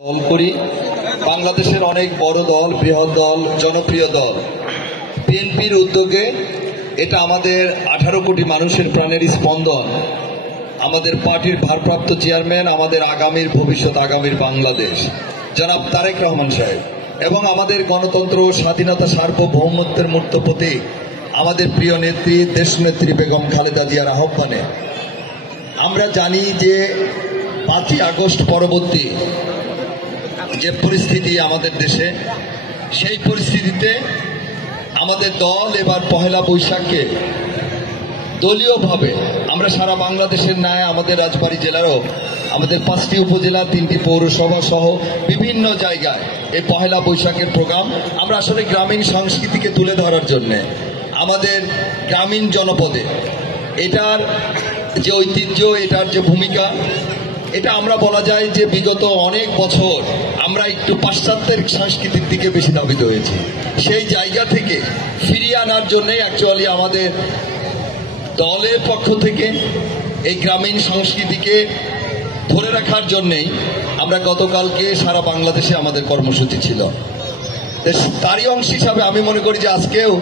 দল করি। বাংলাদেশের অনেক বড় দল, বৃহৎ দল, জনপ্রিয় দল বিএনপির উদ্যোগে এটা আমাদের 18 কোটি মানুষের প্রাণের স্পন্দন। আমাদের পার্টির ভারপ্রাপ্ত চেয়ারম্যান, আমাদের আগামীর ভবিষ্যৎ, আগামীর বাংলাদেশ জনাব তারেক রহমান সাহেব এবং আমাদের গণতন্ত্র, স্বাধীনতা, সার্বভৌমত্বের মূর্ত প্রতীক আমাদের প্রিয় নেত্রী দেশনেত্রী বেগম খালেদা জিয়ার আহ্বানে আমরা জানি যে 5ই আগস্ট পরবর্তী যে পরিস্থিতি আমাদের দেশে, সেই পরিস্থিতিতে আমাদের দল এবার পহেলা বৈশাখকে দলীয়ভাবে আমরা সারা বাংলাদেশের ন্যায় আমাদের রাজবাড়ী জেলারও আমাদের 5টি উপজেলা, 3টি পৌরসভা সহ বিভিন্ন জায়গায় এই পহেলা বৈশাখের প্রোগ্রাম আমরা আসলে গ্রামীণ সংস্কৃতিকে তুলে ধরার জন্য আমাদের গ্রামীণ জনপদে এটার যে ঐতিহ্য, এটার যে ভূমিকা, এটা আমরা বলা যায় যে বিগত অনেক বছর আমরা একটু পাশ্চাত্যের সংস্কৃতির দিকে বেশি ধাবিত হয়েছি। সেই জায়গা থেকে ফিরিয়ে আনার জন্যই অ্যাকচুয়ালি আমাদের দলের পক্ষ থেকে এই গ্রামীণ সংস্কৃতিকে ধরে রাখার জন্যেই আমরা গতকালকে সারা বাংলাদেশে আমাদের কর্মসূচি ছিল। তারই অংশ হিসাবে আমি মনে করি যে আজকেও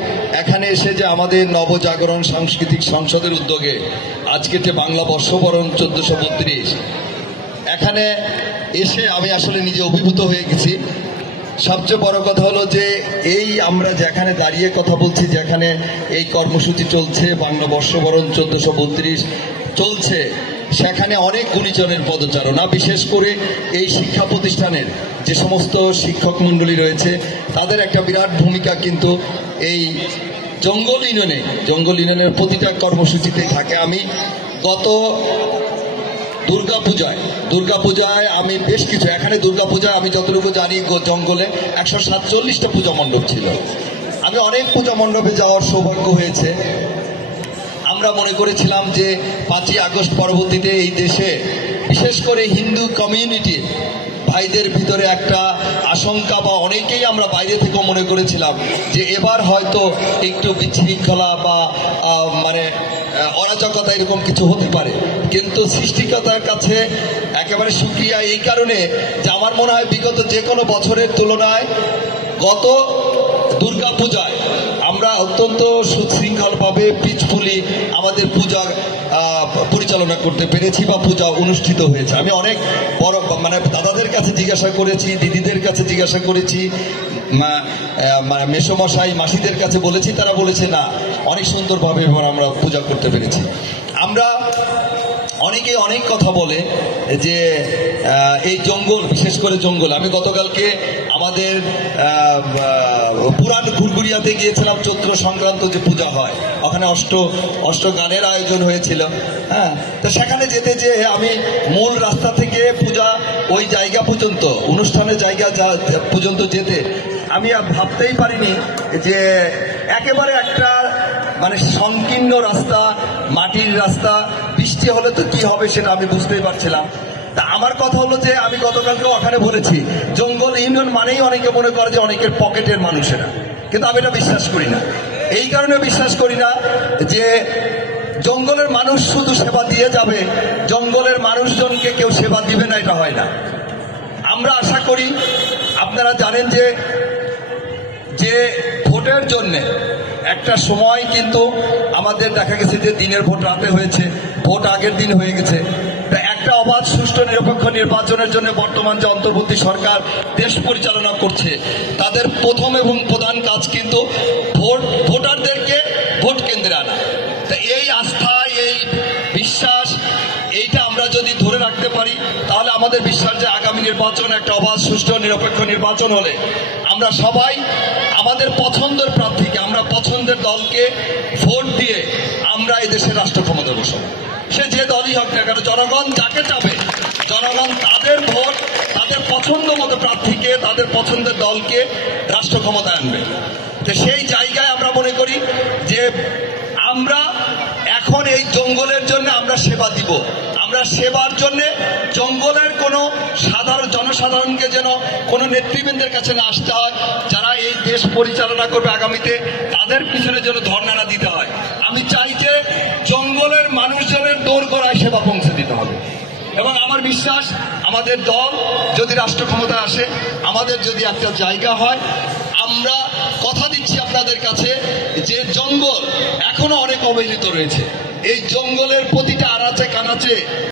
এখানে এসে যে আমাদের নবজাগরণ সাংস্কৃতিক সংসদের উদ্যোগে আজকে যে বাংলা বর্ষবরণ 1432 এখানে এসে আমি আসলে নিজে অভিভূত হয়ে গেছি। সবচেয়ে বড় কথা হলো যে এই আমরা যেখানে দাঁড়িয়ে কথা বলছি, যেখানে এই কর্মসূচি চলছে, বাংলা বর্ষবরণ 1432 চলছে, সেখানে অনেক গুণীজনের পদচারণা, বিশেষ করে এই শিক্ষা প্রতিষ্ঠানের যে সমস্ত শিক্ষক মণ্ডলী রয়েছে তাদের একটা বিরাট ভূমিকা কিন্তু এই জঙ্গল ইউনিয়নের প্রতিটা কর্মসূচিতে থাকে। আমি গত দুর্গাপূজায় আমি বেশ কিছু, এখানে দুর্গাপূজায় আমি যতটুকু জানি জঙ্গলে 147টা পূজা মণ্ডপ ছিল। আমি অনেক পূজা মণ্ডপে যাওয়ার সৌভাগ্য হয়েছে। আমরা মনে করেছিলাম যে 5ই আগস্ট পরবর্তীতে এই দেশে বিশেষ করে হিন্দু কমিউনিটি ভাইদের ভিতরে একটা আশঙ্কা, বা অনেকেই আমরা বাইরে থেকেও মনে করেছিলাম যে এবার হয়তো একটু বিশৃঙ্খলা বা অরাজকতা এরকম কিছু হতে পারে। কিন্তু সৃষ্টিকর্তার কাছে একেবারে শুকরিয়া এই কারণে যে আমার মনে হয় বিগত যে কোনো বছরের তুলনায় গত দুর্গাপূজায় আমরা অত্যন্ত সুশৃঙ্খলভাবে পিচফুলি আমাদের পূজা পরিচালনা করতে পেরেছি বা পূজা অনুষ্ঠিত হয়েছে। আমি অনেক বড় দাদাদের কাছে জিজ্ঞাসা করেছি, দিদিদের কাছে জিজ্ঞাসা করেছি, মেসোমশাই মাসিদের কাছে বলেছি, তারা বলেছে না, অনেক সুন্দরভাবে আমরা পূজা করতে পেরেছি। আমরা অনেকে অনেক কথা বলে যে এই জঙ্গল, বিশেষ করে জঙ্গল, আমি গতকালকে আমাদের পুরান ঘুরঘুরিয়াতে গিয়েছিলাম, চৈত্র সংক্রান্ত যে পূজা হয় ওখানে অষ্ট গানের আয়োজন হয়েছিল। হ্যাঁ, তো সেখানে যেতে যে আমি মূল রাস্তা থেকে পূজা ওই জায়গা পর্যন্ত, অনুষ্ঠানের জায়গা পর্যন্ত যেতে আমি ভাবতেই পারিনি যে একেবারে একটা সংকীর্ণ রাস্তা, মাটির রাস্তা, বৃষ্টি হলে তো কি হবে সেটা আমি বুঝতেই পারছিলাম। তা আমার কথা হলো যে আমি গতকালকে ওখানে বলেছি জঙ্গল ইউনিয়ন মানেই অনেকে মনে করে যে অনেকের পকেটের মানুষেরা, কিন্তু আমি এটা বিশ্বাস করি না। এই কারণে বিশ্বাস করি না যে জঙ্গলের মানুষ শুধু সেবা দিয়ে যাবে, জঙ্গলের মানুষজনকে কেউ সেবা দিবে না, এটা হয় না। আমরা আশা করি, আপনারা জানেন যে ভোটের জন্যে একটা সময় কিন্তু আমাদের দেখা গেছে যে দিনের ভোট রাতে হয়েছে, ভোট আগের দিন হয়ে গেছে। একটা অবাধ, সুষ্ঠু, নিরপেক্ষ নির্বাচনের জন্য বর্তমান যে অন্তর্বর্তী সরকার দেশ পরিচালনা করছে তাদের প্রথম এবং প্রধান কাজ কিন্তু ভোটারদেরকে ভোট কেন্দ্রে আনা। তা এই আস্থা, এই বিশ্বাস, এইটা আমরা যদি ধরে রাখতে পারি তাহলে আমাদের বিশ্বাস যে আগামী নির্বাচন একটা অবাধ, সুষ্ঠু, নিরপেক্ষ নির্বাচন হলে আমরা সবাই আমাদের পছন্দের প্রার্থীকে, আমরা পছন্দের দলকে ভোট দিয়ে আমরা এই দেশের রাষ্ট্র ক্ষমতা বসাবো। সে যে দলই হোক না কেন, জনগণ যাকে চাবে, জনগণ তাদের ভোট, তাদের পছন্দ মতো প্রার্থীকে, তাদের পছন্দের দলকে রাষ্ট্র ক্ষমতায় আনবে। তো সেই জায়গায় আমরা মনে করি যে আমরা এখন এই জঙ্গলের জন্য আমরা সেবা দিব। আমরা সেবার জন্য জঙ্গলের কোনো জনসাধারণকে যেন কোনো নেতৃবৃন্দের কাছে না আসতে হয়, যারা এই দেশ পরিচালনা করবে আগামীতে তাদের পিছনে যেন ধর্ণা না দিতে হয়। আমি চাই যে জঙ্গলের মানুষজনের দোরগোড়ায় সেবা পৌঁছে দিতে হবে। এবং আমার বিশ্বাস আমাদের দল যদি রাষ্ট্র ক্ষমতা আসে, আমাদের যদি একটা জায়গা হয়, আমরা কথা দিচ্ছি আপনাদের কাছে যে জঙ্গল এখনো অনেক অবহেলিত রয়েছে। এই জঙ্গলের প্রতিটা আনাচে কানাচে